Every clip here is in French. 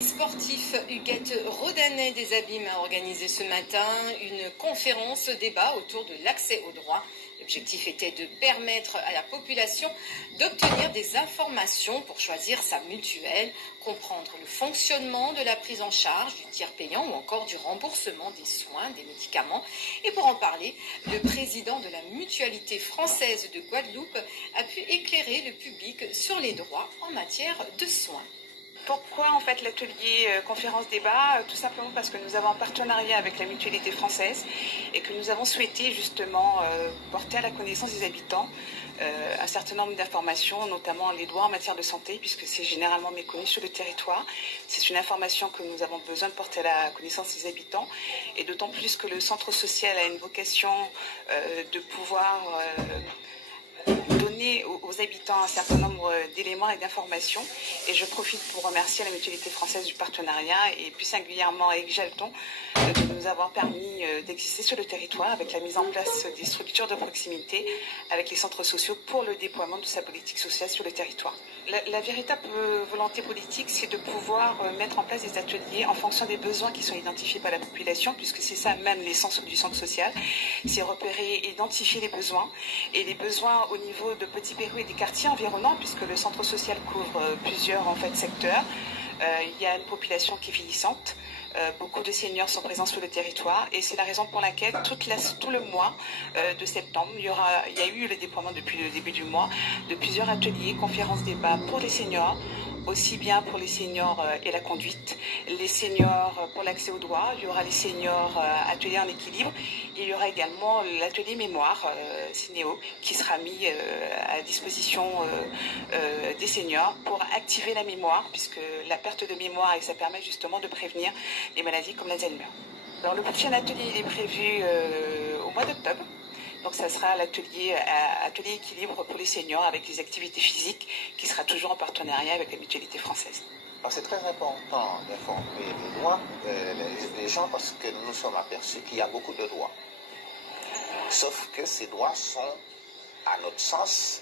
Sportif Huguette Rodanet des Abîmes a organisé ce matin une conférence débat autour de l'accès aux droits. L'objectif était de permettre à la population d'obtenir des informations pour choisir sa mutuelle, comprendre le fonctionnement de la prise en charge du tiers payant ou encore du remboursement des soins, des médicaments. Et pour en parler, le président de la Mutualité française de Guadeloupe a pu éclairer le public sur les droits en matière de soins. Pourquoi en fait l'atelier conférence-débat? Tout simplement parce que nous avons un partenariat avec la Mutualité française et que nous avons souhaité justement porter à la connaissance des habitants un certain nombre d'informations, notamment les droits en matière de santé, puisque c'est généralement méconnu sur le territoire. C'est une information que nous avons besoin de porter à la connaissance des habitants, et d'autant plus que le centre social a une vocation de pouvoir donner aux habitants un certain nombre d'éléments et d'informations. Et je profite pour remercier la Mutualité française du partenariat et plus singulièrement Eric Jalton de nous avoir permis d'exister sur le territoire avec la mise en place des structures de proximité avec les centres sociaux pour le déploiement de sa politique sociale sur le territoire. La véritable volonté politique, c'est de pouvoir mettre en place des ateliers en fonction des besoins qui sont identifiés par la population, puisque c'est ça même l'essence du centre social, c'est repérer, identifier les besoins, et les besoins au niveau de Petit Pérou et des quartiers environnants, puisque le centre social couvre plusieurs secteurs. Il y a une population qui est vieillissante. Beaucoup de seniors sont présents sur le territoire et c'est la raison pour laquelle tout le mois de septembre, il y a eu le déploiement depuis le début du mois de plusieurs ateliers, conférences, débats pour les seniors, aussi bien pour les seniors et la conduite, les seniors pour l'accès aux droits, il y aura les seniors ateliers en équilibre, et il y aura également l'atelier mémoire Cinéo qui sera mis à disposition des seniors pour activer la mémoire, puisque la perte de mémoire, et ça permet justement de prévenir les maladies comme l'Alzheimer. Alors le prochain atelier il est prévu au mois d'octobre. Donc ça sera l'atelier équilibre pour les seniors avec les activités physiques qui sera toujours en partenariat avec la Mutualité française. C'est très important d'informer les droits les gens parce que nous nous sommes aperçus qu'il y a beaucoup de droits. Sauf que ces droits sont, à notre sens,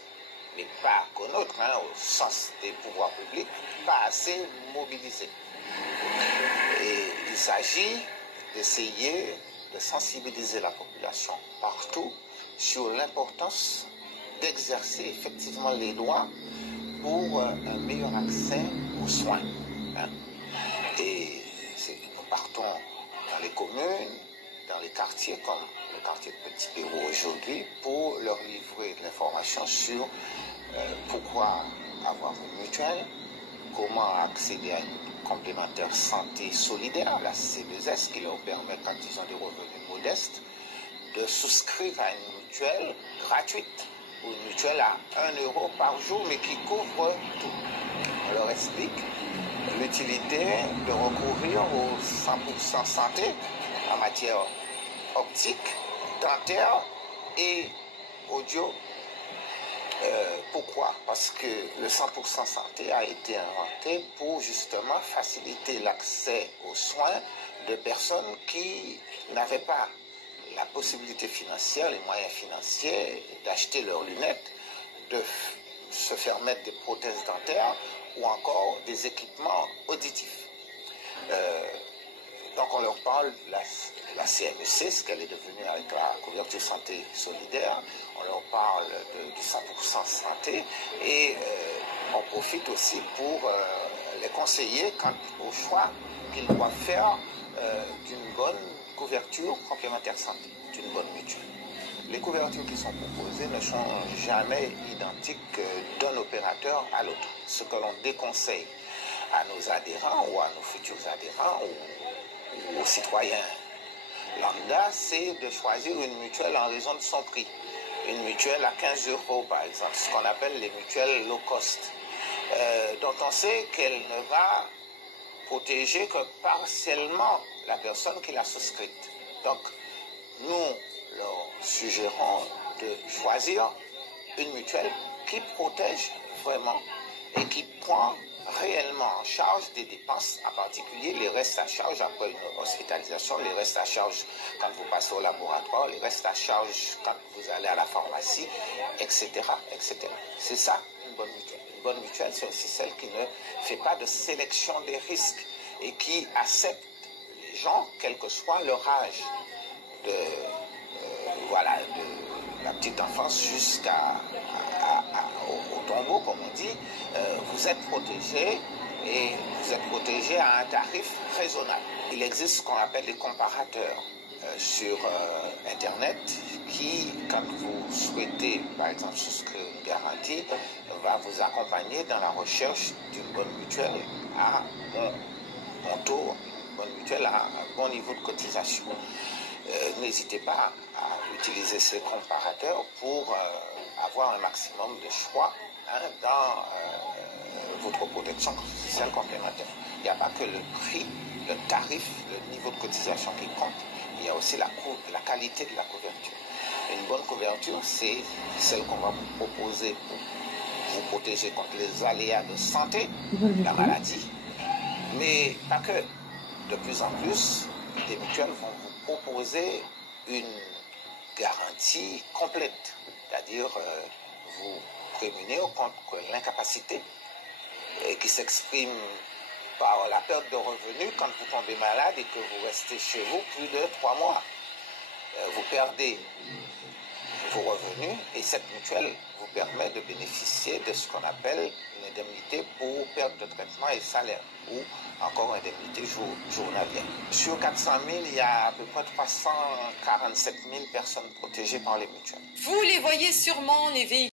mais pas qu'au nôtre, au sens des pouvoirs publics, pas assez mobilisés. Et il s'agit d'essayer de sensibiliser la population partout sur l'importance d'exercer effectivement les droits pour un meilleur accès aux soins. Et nous partons dans les communes, dans les quartiers comme le quartier de Petit Pérou aujourd'hui pour leur livrer de l'information sur pourquoi avoir une mutuelle, comment accéder à une complémentaire santé solidaire, la C2S, qui leur permet, quand ils ont des revenus modestes, de souscrire à une mutuelle gratuite, ou une mutuelle à 1 euro par jour, mais qui couvre tout. On leur explique l'utilité de recourir au 100% santé en matière optique, dentaire et audio. Pourquoi? Parce que le 100% santé a été inventé pour justement faciliter l'accès aux soins de personnes qui n'avaient pas la possibilité financière, les moyens financiers d'acheter leurs lunettes, de se faire mettre des prothèses dentaires ou encore des équipements auditifs. Donc on leur parle de la CMEC, ce qu'elle est devenue avec la couverture santé solidaire. On leur parle du 100% santé et on profite aussi pour les conseiller quant au choix qu'ils doivent faire d'une bonne couverture complémentaire santé, d'une bonne mutuelle. Les couvertures qui sont proposées ne sont jamais identiques d'un opérateur à l'autre. Ce que l'on déconseille à nos adhérents ou à nos futurs adhérents ou aux citoyens lambda, c'est de choisir une mutuelle en raison de son prix. Une mutuelle à 15 euros, par exemple, ce qu'on appelle les mutuelles low cost, dont on sait qu'elle ne va protéger que partiellement la personne qui l'a souscrite. Donc, nous leur suggérons de choisir une mutuelle qui protège vraiment et qui prend réellement en charge des dépenses, en particulier les restes à charge après une hospitalisation, les restes à charge quand vous passez au laboratoire, les restes à charge quand vous allez à la pharmacie, etc. etc. C'est ça une bonne mutuelle. Une bonne mutuelle, c'est aussi celle qui ne fait pas de sélection des risques. et qui accepte les gens, quel que soit leur âge, de la petite enfance au tombeau, comme on dit. Vous êtes protégés et vous êtes protégés à un tarif raisonnable. Il existe ce qu'on appelle des comparateurs sur Internet qui, quand vous souhaitez, par exemple, souscrire une garantie, va vous accompagner dans la recherche d'une bonne mutuelle à bon taux, une bonne mutuelle à un bon niveau de cotisation. N'hésitez pas à utiliser ces comparateurs pour avoir un maximum de choix dans votre protection sociale complémentaire. Il n'y a pas que le prix, le tarif, le niveau de cotisation qui compte, il y a aussi la qualité de la couverture. Une bonne couverture, c'est celle qu'on va vous proposer pour vous protéger contre les aléas de santé, la maladie, mais pas que. De plus en plus, les mutuelles vont vous proposer une garantie complète, c'est-à-dire vous prémunir contre l'incapacité qui s'exprime par la perte de revenus quand vous tombez malade et que vous restez chez vous plus de 3 mois. Vous perdez vos revenus et cette mutuelle vous permet de bénéficier de ce qu'on appelle une indemnité pour perte de traitement et salaire ou encore indemnité journalière. Sur 400 000, il y a à peu près 347 000 personnes protégées par les mutuelles. Vous les voyez sûrement, les véhicules.